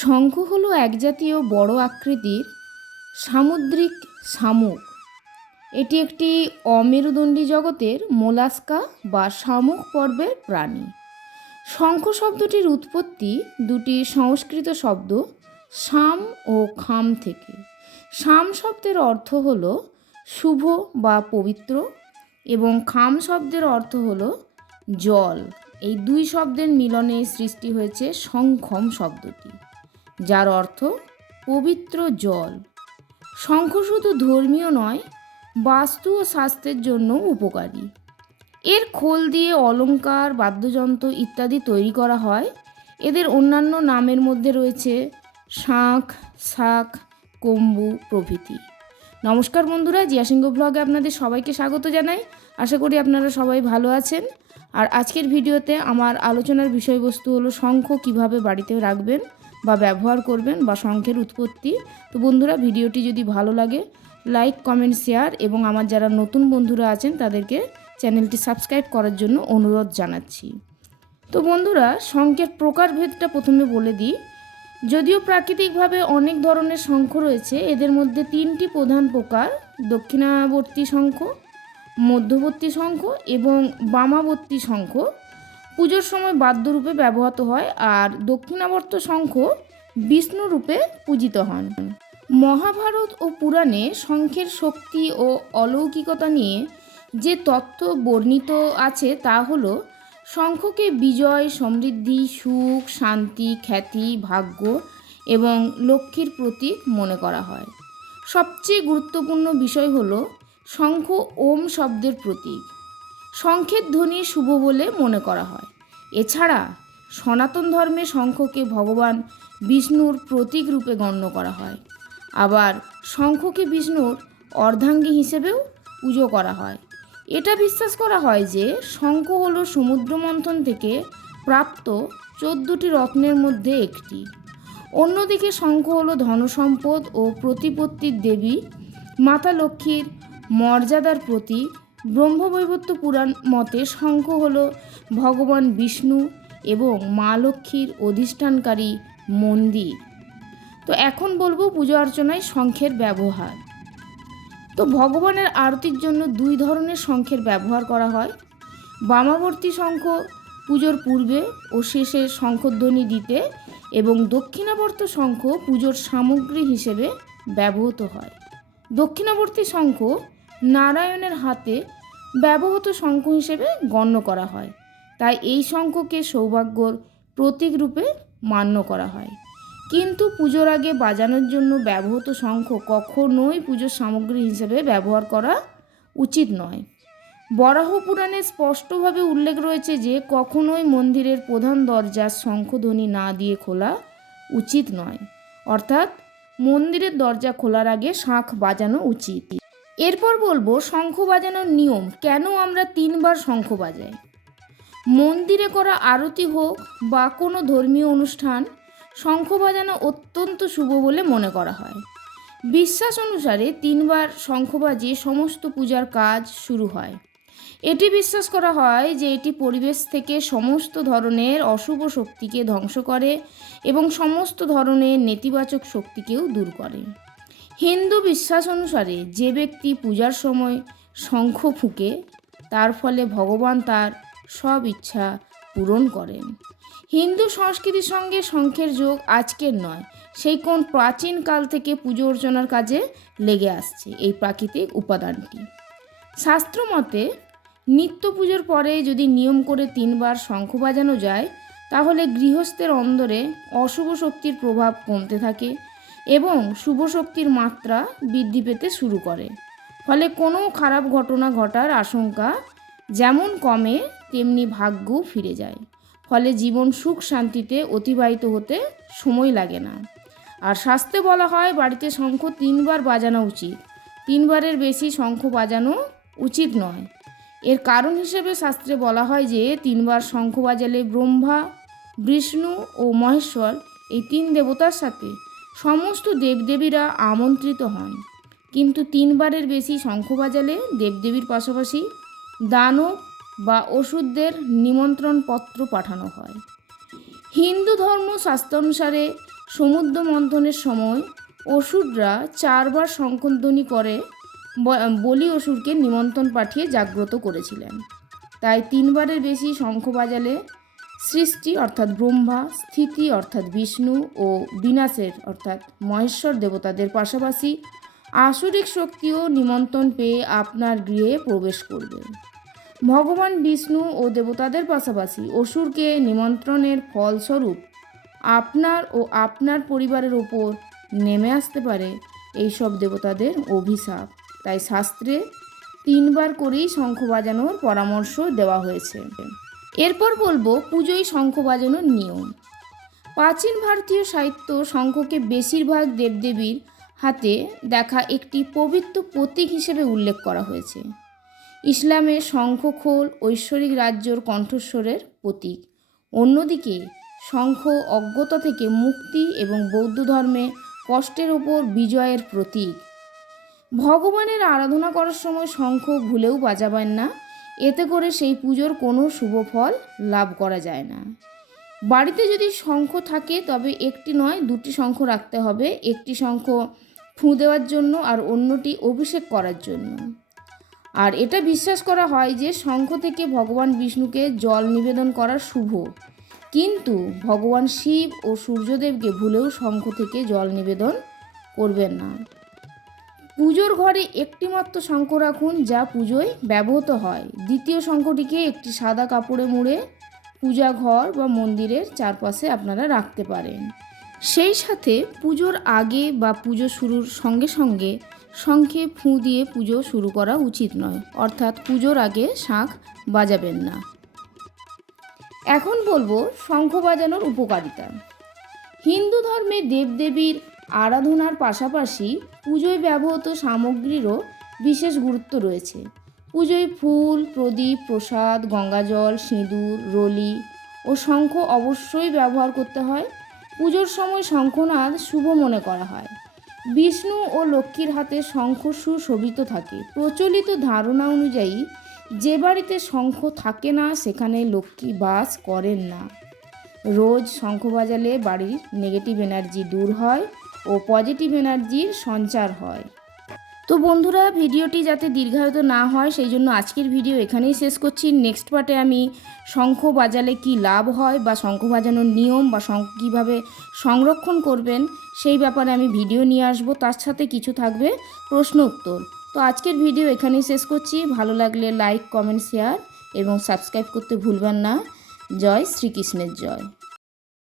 শঙ্খ হলো এক জাতীয় বড় আকৃতির সামুদ্রিক শামুক। এটি একটি অমেরুদণ্ডী জগতের মোলাস্কা বা শামুক পর্বের প্রাণী। শঙ্খ শব্দটির উৎপত্তি দুটি সংস্কৃত শব্দ শাম ও খাম থেকে। শাম শব্দের অর্থ হল শুভ বা পবিত্র এবং খাম শব্দের অর্থ হল জল। এই দুই শব্দের মিলনে সৃষ্টি হয়েছে শঙ্খম শব্দটি। যার অর্থ পবিত্র জল। শঙ্খ শুধু ধর্মীয় নয়, বাস্তু ও স্বাস্থ্যের জন্য উপকারী। এর খোল দিয়ে অলংকার, বাদ্যযন্ত্র ইত্যাদি তৈরি করা হয়। এদের অন্যান্য নামের মধ্যে রয়েছে শাঁখ শাক কম্বু প্রভৃতি। নমস্কার বন্ধুরা, জিয়াসিংহ ব্লগে আপনাদের সবাইকে স্বাগত জানাই। আশা করি আপনারা সবাই ভালো আছেন। আর আজকের ভিডিওতে আমার আলোচনার বিষয়বস্তু হলো শঙ্খ কীভাবে বাড়িতে রাখবেন বা ব্যবহার করবেন বা শঙ্খের উৎপত্তি। তো বন্ধুরা, ভিডিওটি যদি ভালো লাগে, লাইক, কমেন্ট, শেয়ার এবং আমার যারা নতুন বন্ধুরা আছেন তাদেরকে চ্যানেলটি সাবস্ক্রাইব করার জন্য অনুরোধ জানাচ্ছি। তো বন্ধুরা, শঙ্খের প্রকারভেদটা প্রথমে বলে দিই। যদিও প্রাকৃতিকভাবে অনেক ধরনের শঙ্খ রয়েছে, এদের মধ্যে তিনটি প্রধান প্রকার, দক্ষিণাবর্তী শঙ্খ মধ্যবর্তী শঙ্খ এবং বামাবর্তী শঙ্খ। পুজোর সময় বাদ্যরূপে ব্যবহৃত হয় আর দক্ষিণাবর্ত শঙ্খ বিষ্ণু রূপে পূজিত হন। মহাভারত ও পুরাণে শঙ্খের শক্তি ও অলৌকিকতা নিয়ে যে তত্ত্ব বর্ণিত আছে তা হল, শঙ্খকে বিজয়, সমৃদ্ধি, সুখ, শান্তি, খ্যাতি, ভাগ্য এবং লক্ষ্মীর প্রতীক মনে করা হয়। সবচেয়ে গুরুত্বপূর্ণ বিষয় হলো শঙ্খ ওম শব্দের প্রতীক। শঙ্খের ধ্বনি শুভ বলে মনে করা হয়। এছাড়া সনাতন ধর্মে শঙ্খকে ভগবান বিষ্ণুর প্রতীক রূপে গণ্য করা হয়। আবার শঙ্খকে বিষ্ণুর অর্ধাঙ্গী হিসেবেও পুজো করা হয়। এটা বিশ্বাস করা হয় যে শঙ্খ হল সমুদ্র মন্থন থেকে প্রাপ্ত চোদ্দটি রত্নের মধ্যে একটি। অন্যদিকে শঙ্খ হলো ধনসম্পদ ও প্রতিপত্তির দেবী মাতা লক্ষ্মীর মর্যাদার প্রতি ব্রহ্মবৈবর্ত পুরাণ মতে শঙ্খ হল ভগবান বিষ্ণু এবং মা লক্ষ্মীর অধিষ্ঠানকারী মন্দির। তো এখন বলব পুজো অর্চনায় শঙ্খের ব্যবহার। তো ভগবানের আরতির জন্য দুই ধরনের শঙ্খের ব্যবহার করা হয়। বামাবর্তী শঙ্খ পুজোর পূর্বে ও শেষে শঙ্খধ্বনি দিতে এবং দক্ষিণাবর্ত শঙ্খ পুজোর সামগ্রী হিসেবে ব্যবহৃত হয়। দক্ষিণাবর্তী শঙ্খ নারায়ণের হাতে ব্যবহৃত শঙ্খ হিসেবে গণ্য করা হয়। তাই এই শঙ্খকে সৌভাগ্যর প্রতীক রূপে মান্য করা হয়। কিন্তু পুজোর আগে বাজানোর জন্য ব্যবহৃত শঙ্খ কখনোই পুজোর সামগ্রী হিসেবে ব্যবহার করা উচিত নয়। বরাহ পুরাণে স্পষ্টভাবে উল্লেখ রয়েছে যে কখনোই মন্দিরের প্রধান দরজার শঙ্খধ্বনি না দিয়ে খোলা উচিত নয়। অর্থাৎ মন্দিরের দরজা খোলার আগে শাঁখ বাজানো উচিত। এরপর বলব শঙ্খ বাজানোর নিয়ম, কেন আমরা তিনবার শঙ্খ বাজাই? মন্দিরে করা আরতি হোক বা কোনো ধর্মীয় অনুষ্ঠান, শঙ্খ বাজানো অত্যন্ত শুভ বলে মনে করা হয়। বিশ্বাস অনুসারে তিনবার শঙ্খ বাজিয়ে সমস্ত পূজার কাজ শুরু হয়। এটি বিশ্বাস করা হয় যে এটি পরিবেশ থেকে সমস্ত ধরনের অশুভ শক্তিকে ধ্বংস করে এবং সমস্ত ধরনের নেতিবাচক শক্তিকেও দূর করে। হিন্দু বিশ্বাস অনুসারে যে ব্যক্তি পূজার সময় শঙ্খ ফুঁকে, তার ফলে ভগবান তার সব ইচ্ছা পূরণ করেন। হিন্দু সংস্কৃতির সঙ্গে শঙ্খের যোগ আজকের নয়, সেই কোন প্রাচীন কাল থেকে পুজো অর্চনার কাজে লেগে আসছে এই প্রাকৃতিক উপাদানটি। শাস্ত্র মতে, নিত্য পুজোর পরে যদি নিয়ম করে তিনবার শঙ্খ বাজানো যায়, তাহলে গৃহস্থের অন্দরে অশুভ শক্তির প্রভাব কমতে থাকে এবং শুভ শক্তির মাত্রা বৃদ্ধি পেতে শুরু করে। ফলে কোনো খারাপ ঘটনা ঘটার আশঙ্কা যেমন কমে, তেমনি ভাগ্যও ফিরে যায়। ফলে জীবন সুখ শান্তিতে অতিবাহিত হতে সময় লাগে না। আর শাস্ত্রে বলা হয়, বাড়িতে শঙ্খ তিনবার বাজানো উচিত। তিনবারের বেশি শঙ্খ বাজানো উচিত নয়। এর কারণ হিসেবে শাস্ত্রে বলা হয় যে, তিনবার শঙ্খ বাজালে ব্রহ্মা, বিষ্ণু ও মহেশ্বর এই তিন দেবতার সাথে সমস্ত দেবদেবীরা আমন্ত্রিত হন। কিন্তু তিনবারের বেশি শঙ্খ বাজালে দেবদেবীর পাশাপাশি দানব বা ওষুধদের নিমন্ত্রণপত্র পাঠানো হয়। হিন্দু ধর্ম শাস্ত্রানুসারে সমুদ্র মন্থনের সময় অসুররা চারবার শঙ্খধ্বনি করে বলি অসুরকে নিমন্ত্রণ পাঠিয়ে জাগ্রত করেছিলেন। তাই তিনবারের বেশি শঙ্খ বাজালে সৃষ্টি অর্থাৎ ব্রহ্মা, স্থিতি অর্থাৎ বিষ্ণু ও বিনাশের অর্থাৎ মহেশ্বর দেবতাদের পাশাপাশি আসরিক শক্তিও নিমন্ত্রণ পেয়ে আপনার গৃহে প্রবেশ করবে। ভগবান বিষ্ণু ও দেবতাদের পাশাপাশি অসুরকে নিমন্ত্রণের ফলস্বরূপ আপনার ও আপনার পরিবারের ওপর নেমে আসতে পারে এইসব দেবতাদের অভিশাপ। তাই শাস্ত্রে তিনবার করেই শঙ্খ বাজানোর পরামর্শ দেওয়া হয়েছে। এরপর বলব পুজোয় শঙ্খ বাজানোর নিয়ম। প্রাচীন ভারতীয় সাহিত্য শঙ্খকে বেশিরভাগ দেবদেবীর হাতে দেখা একটি পবিত্র প্রতীক হিসেবে উল্লেখ করা হয়েছে। ইসলামে শঙ্খখোল ঐশ্বরিক রাজ্যর কণ্ঠস্বরের প্রতীক। অন্যদিকে শঙ্খ অজ্ঞতা থেকে মুক্তি এবং বৌদ্ধ ধর্মে কষ্টের ওপর বিজয়ের প্রতীক। ভগবানের আরাধনা করার সময় শঙ্খ ভুলেও বাজাবেন না। এতে করে সেই পুজোর কোনো শুভ ফল লাভ করা যায় না। বাড়িতে যদি শঙ্খ থাকে, তবে একটি নয়, দুটি শঙ্খ রাখতে হবে। একটি শঙ্খ ফুঁ দেওয়ার জন্য আর অন্যটি অভিষেক করার জন্য। আর এটা বিশ্বাস করা হয় যে, শঙ্খ থেকে ভগবান বিষ্ণুকে জল নিবেদন করা শুভ। কিন্তু ভগবান শিব ও সূর্যদেবকে ভুলেও শঙ্খ থেকে জল নিবেদন করবেন না। পুজোর ঘরে একটিমাত্র শঙ্খ রাখুন যা পুজোয় ব্যবহৃত হয়। দ্বিতীয় শঙ্খটিকে একটি সাদা কাপড়ে মুড়ে পূজা ঘর বা মন্দিরের চারপাশে আপনারা রাখতে পারেন। সেই সাথে পুজোর আগে বা পুজো শুরুর সঙ্গে সঙ্গে শঙ্খে ফুঁ দিয়ে পুজো শুরু করা উচিত নয়, অর্থাৎ পুজোর আগে শাঁখ বাজাবেন না। এখন বলব শঙ্খ বাজানোর উপকারিতা। হিন্দু ধর্মে দেবদেবীর আরাধনার পাশাপাশি পুজোয় ব্যবহৃত সামগ্রীরও বিশেষ গুরুত্ব রয়েছে। পুজোয় ফুল, প্রদীপ, প্রসাদ, গঙ্গাজল, সিঁদুর, রলি ও শঙ্খ অবশ্যই ব্যবহার করতে হয়। পুজোর সময় শঙ্খনাদ শুভ মনে করা হয়। বিষ্ণু ও লক্ষ্মীর হাতে শঙ্খ সুশোভিত থাকে। প্রচলিত ধারণা অনুযায়ী, যে বাড়িতে শঙ্খ থাকে না, সেখানে লক্ষ্মী বাস করেন না। রোজ শঙ্খ বাজালে বাড়ির নেগেটিভ এনার্জি দূর হয়। ও পজিটিভ এনার্জির সঞ্চার হয়। তো বন্ধুরা, ভিডিওটি যাতে দীর্ঘায়িত না হয়, সেই জন্য আজকের ভিডিও এখানেই শেষ করছি। নেক্সট পার্টে আমি শঙ্খ বাজালে কি লাভ হয় বা শঙ্খ বাজানোর নিয়ম বা শঙ্খ কীভাবে সংরক্ষণ করবেন, সেই ব্যাপারে আমি ভিডিও নিয়ে আসব। তার সাথে কিছু থাকবে প্রশ্ন উত্তর। তো আজকের ভিডিও এখানেই শেষ করছি। ভালো লাগলে লাইক কমেন্ট শেয়ার এবং সাবস্ক্রাইব করতে ভুলবেন না। জয় শ্রীকৃষ্ণের জয়।